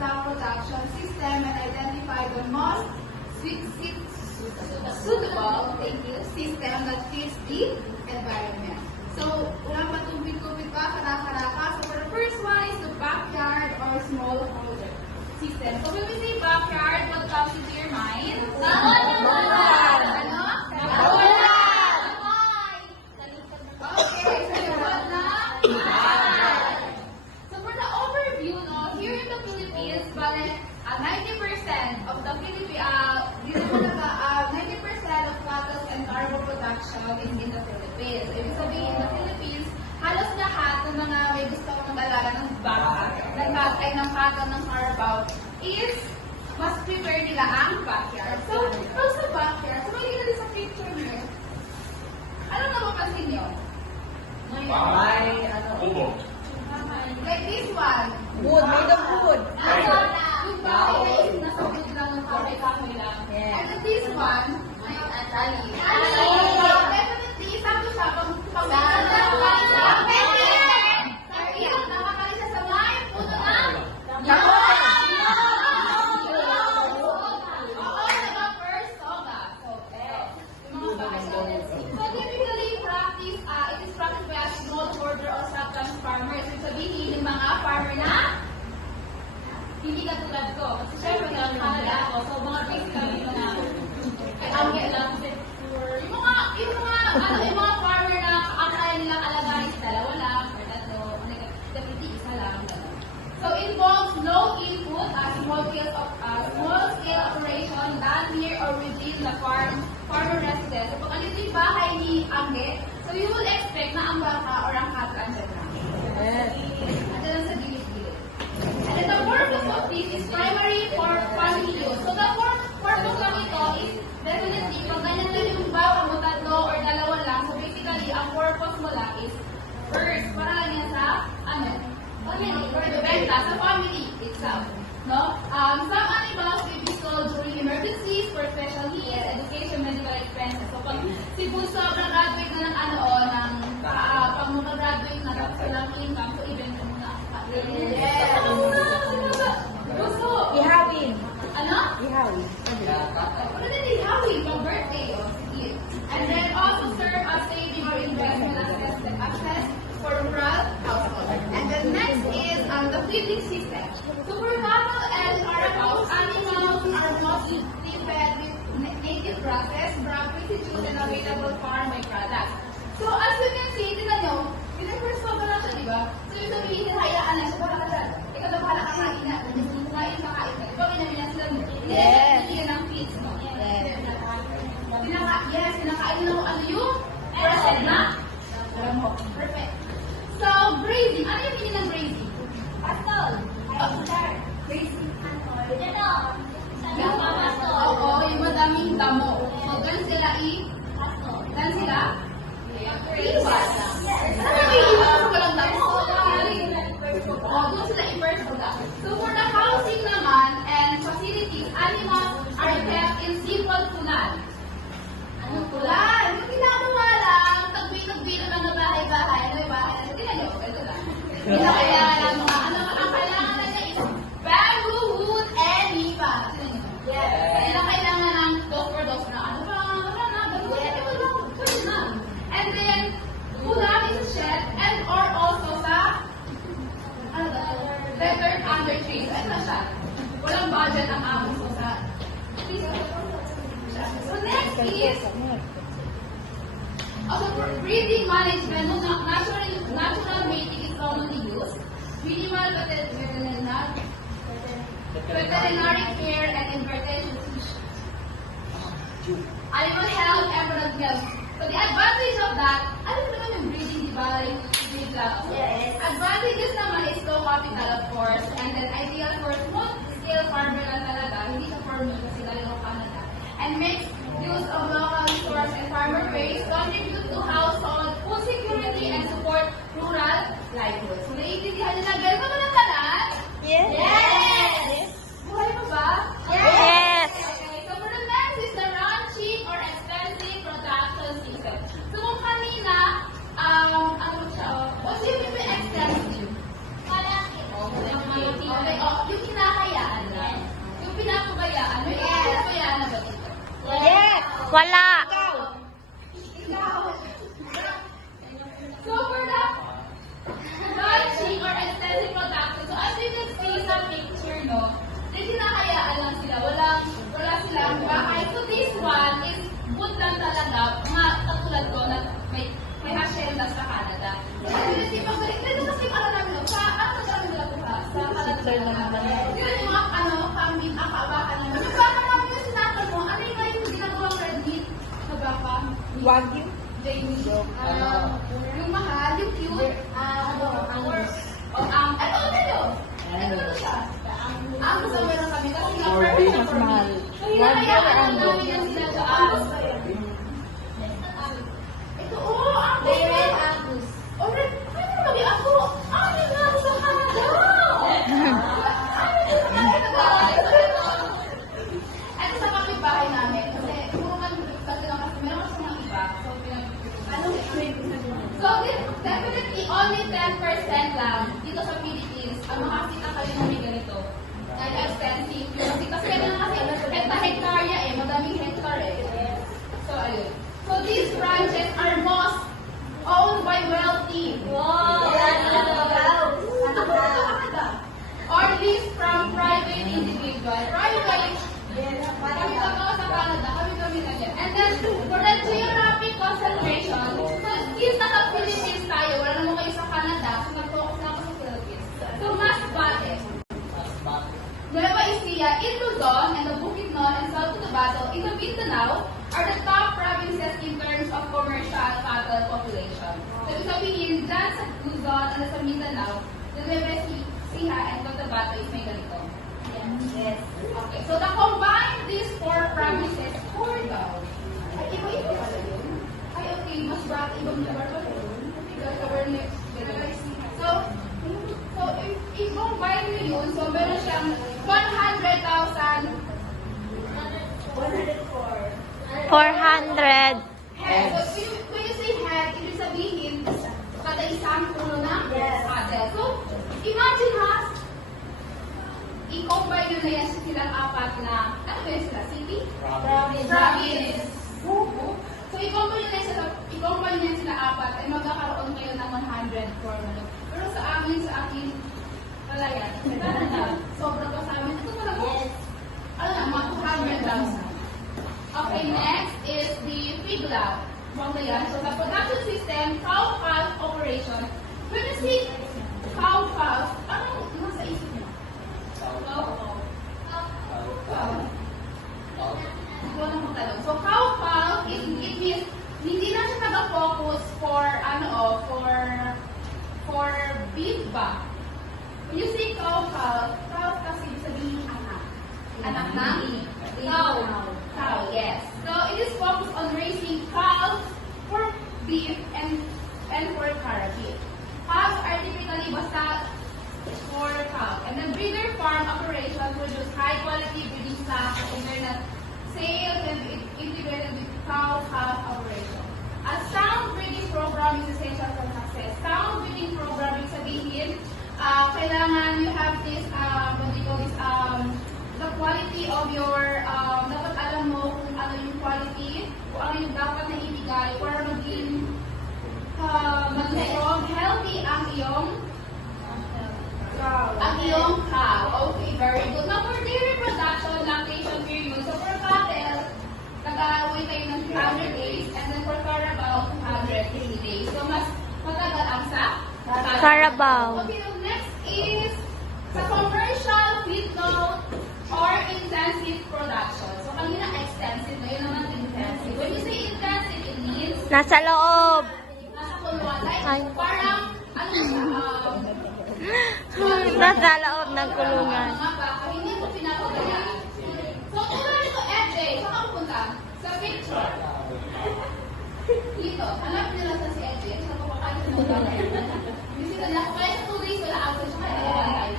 livestock production system and identify the most suitable system that fits the environment. So, walang patubig-tubig pa, karaka-raka. So, for the first one is the backyard or smallholder system. So, when we say backyard, what comes into your mind? Bakulan! Ano? Bakulan! Okay, so yung what na? So, for the overview, no, here in the Philippines, bale, 90% of the Philippines, 90% of cattle and cargo production is in the Philippines. Ibig sabihin, in the Philippines, halos lahat ng mga may gusto mag-alaga ng baka, ng cattle, ng carabao, is mas prepare nila ang backyard. So, sa backyard, so makikita din sa picture nyo, ano na mapansin nyo? Like this one. Wood, made of wood. Yung bahay is nasa wood lang ng kahoy lang. And then this one, definitely, sabi siya, pag nakakali siya sa may puno ng sabihin ng mga farmer na hindi katulad ko. Kasi syempre, nakakala ako. So, mga basically, mga kaya lang, yung mga farmer na ang kaya nilang alagahin is dalawa lang, or tatlo, definitely isa lang. So, involves no input, small scale operation done near or within the farmer residence. So, pag alito yung bahay ni Angge, so you will expect na ang baka or ang cattle andyan lang. Andyan sa gilid-gilid. And then the purpose of this is primary for family use. So the purpose lang ito is definitely pag ganyan lang yung bawa mo tatlo or dalawa lang. So basically, ang purpose mo lang is first, para lang yan sa family, for the benta, sa family itself. No? Some animals will be sold during emergencies for special needs, education, medical expenses. So pag si Bunso graduate na ng pag mag-graduate na tapos walang income, so ibenta mo na. Yes! Bunso! Ihawin. Ano? Ihawin. Ano din ihawin? Pang birthday. Sige. And then also serve as saving or investment access for rural household. And the next is the feeding system. So for cattle and carabao, animals are mostly fed with native grasses, brown residues, and available farm products. So as you can see, tignan nyo, first pa na siya, di ba? So yung sabihin, hayaan na siya, baka ka dyan. Ikaw na bahala kakain na. Kumain, makain na. Ikaw, minamin sila. Yes. Hindi ng feeds mo. Yes, kinakain na mo ano yung present na? Perfect. So, grazing. Ano yung meaning ng grazing? Pastol. Grazing. Oo, yung madaming damo. So, ganun sila ganun sila? Iwas. Ano yung iwas kung walang damo? Doon sila i-first product. So, for the housing naman and facilities, animals are kept in simple punan. Anong pulan? Yung ginagawa lang, tagbi-tagbi naman na bahay-bahay. Ano yung bahay? Tingnan nyo, ito lang. Hindi na kailangan ng mga, ang kailangan na niya is bamboo, wood, and nipa. Tingnan nyo. Hindi na kailangan ng dog na ano ba? And then, pulan is a shed and or also sa desert under trees. Ano na siya? Walang budget ang amo so sa so next is also for breeding management, natural mating is commonly used. Minimal veterinary care and invertebrate animal health and product health. So the advantage of that, alam mo naman yung breeding, di ba? Breed lang. Yes. Advantages naman is low capital, of course, and then ideal for small-scale farmer lang talaga, hindi sa for me kasi talagang Canada. And makes use of local resource and farmer base, contribute to household food security and support rural livelihood. So naiintindihan nyo na gano'n naman ang kanan? Yes. Yes! Buhay pa ba? Yes. Okay, so for the next is the cheap or expensive production system. So kung kanina, ano siya, what's yung expensive? Malaki. Okay, Wala. So for the ranching or extensive production, so as you can see sa picture, no, din hinahayaan lang sila, wala silang bahay. So this one is good lang talaga, mga katulad ko na may hacienda sa Canada. So as you can see, pagbalik, dito kasi yung ano namin, no, sa namin nila po sa Canada. Dito yung mga kambing, akabakan namin. Yung baka namin yung sinakal mo, ano yung ginagawang red meat na baka? Wagyu. Jamie. Yung mahal, yung cute. Ano siya? Ang gusto meron kami kasi nga perfect na for me. So, hinahayaan namin yung sila sa Angus. Ito, Angus. Oh, red. Ano naman ako? Ano nga ako sa Canada? Ito sa kapitbahay namin. Kasi, puro man kasi lang kasi meron kasi mga iba. So, definitely only 10% lang dito sa Philippines ang makakita kayo ng may ganito. Dahil expensive yung kasi hektarya eh, madaming hektar eh. So, ayun. So, these branches are most owned by wealthy. Wow! Or leased from private individuals. Private. Kami totoo sa Canada, kami na yan. And then, for the geographic concentration, so since naka-Philippines tayo, wala naman kayo sa Canada, so nag-focus na ako sa Philippines. So, Masbate, Nueva Ecija, Luzon, and the Bukidnon and South Cotabato in the Mindanao are the top provinces in terms of commercial cattle population. So, ibig sabihin, dyan sa Luzon and sa Mindanao, the Nueva Ecija and Cotabato is may ganito. Yes. Okay, so the combined these four provinces, four daw. Ay, iba-iba pala yun. Ay, okay, mas brat, ibang lugar pala yun. So, if combine nyo yun, so meron siyang 100,000 400. head. So, when you say head, ibig sabihin, kada isang puno na cattle. So, imagine ha, i-combine nyo na yan silang apat na, ano ba yun sila? City? Province. So, i-combine nyo na yan sila apat, ay magkakaroon kayo ng 100 for ano. Pero sa akin, wala yan. Sobrang pa sa amin. Ito talaga. Ano na, mga 200,000. Okay, next is the pig lab. So, the production system, cow-calf operation. When you see cow-calf, anong nasa isip mo? So, cow-calf, it means, hindi na siya nag-focus for beef ba? When you say cow-calf, cow kasi sabihin anak. Anak ng cow. Cow, yes. So, it is focused on raising cows for beef and for carabid. Cows are typically basta for cow. And the breeder farm operation produce high-quality breeding stock and internet sales and integrated with cow-calf operation. A sound breeding program is essential for success. Sound breeding program, sabihin, kailangan you have this, what do you call this, the quality of your, dapat alam mo kung ano yung quality, kung ano yung dapat na ibigay para maging strong, healthy ang iyong cow. Okay, very good. Now, for dairy production, lactation period, so for cattle, nag-aaway kayo ng 300 days, and then for Carabao, 280 days. So, mas matagal ang sa Carabao. Okay, next is sa commercial feedlot or intensive production. So, kanina extensive, ngayon naman intensive. When you say intensive, it means Nasa loob. nasa kulungan. Like, Ay. parang, ano siya, Nasa loob ng kulungan. mga baka, hindi mo pinapabayaan. So, tulad nito, FJ, saan ka pupunta? Sa picture. Dito, hanap nila sa si FJ. Sa kapakalit mo ba? Busy na lang. Kaya sa 2 days, wala ako. So, kaya nagawantay.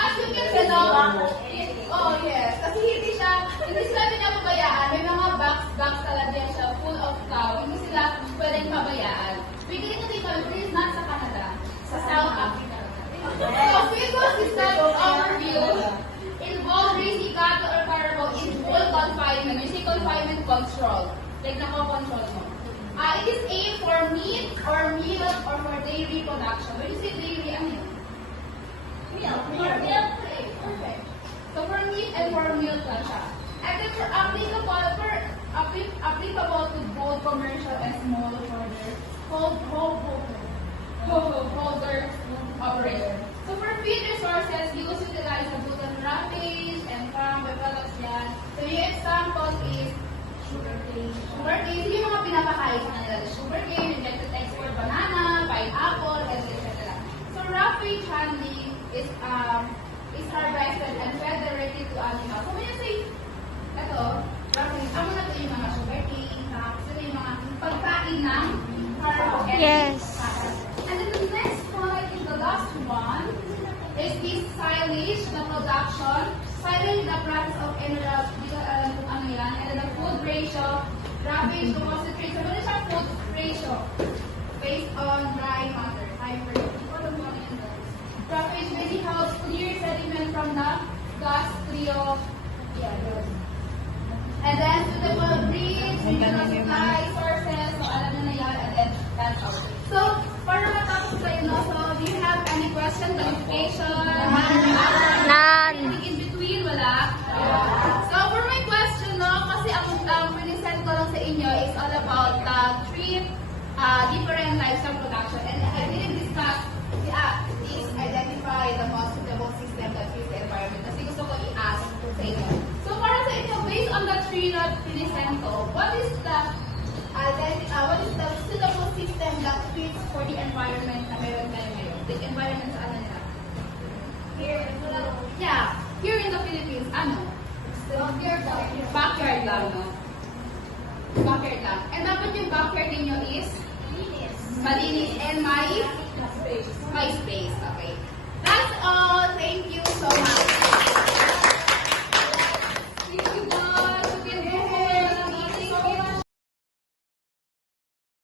As you can see, oh yes, kasi hindi sila pinapabayaan. May mga box talaga siya, full of cow. Hindi sila pwedeng pabayaan. Bigay ito dito, it is not sa Canada, sa South Africa. So, Philippines is that overview involve raising cattle or carabao in Like, nako-control mo. It is aimed for meat or milk or for dairy production. When you say dairy, ano yun? Milk. For milk. Okay, perfect. So, for meat and for milk lang siya. And then, for applicable to both commercial and small holders operators. So, for feed resources, use utilize the gluten roughage and farm products yan. So, yung example is sugarcane. Sugarcane, yung mga pinapakain sa kanila. Sugarcane, rejected export banana, pineapple, etc. So, roughage handling is harvested and fed directly to animals. So, when you say, ito, roughage, amo na ito yung mga sugarcane, so yung mga pagkain ng carbo and Yes. And then the next one, I think the last one, is this silage, the production. Silage, the process of mineral, dito alam kung ano yan. And then the food ratio, roughage to concentrate. So, ano siya food ratio? Based on dry matter, hybrid. Roughage really helps clear sediment from the gas trio. And then suitable breeds, regional supply sources, so alam nyo na yan, and then that's all. So, para matapos kayo, no? So, do you have any question, clarification? None. Anything in between? Wala? So, for my question, no? Kasi ang pinisend ko lang sa inyo is all about the three different types of production. And I didn't discuss is identify the most suitable system that fits the environment. Kasi gusto ko i-ask sa inyo. So, para sa inyo, based on the three na pinisend ko, what is the suitable system that fits for the environment na meron tayo ngayon? The environment sa ano nila? Here in the Philippines, ano? Backyard lang, no? Backyard lang. And dapat yung backyard ninyo is? Malinis and may space. Okay.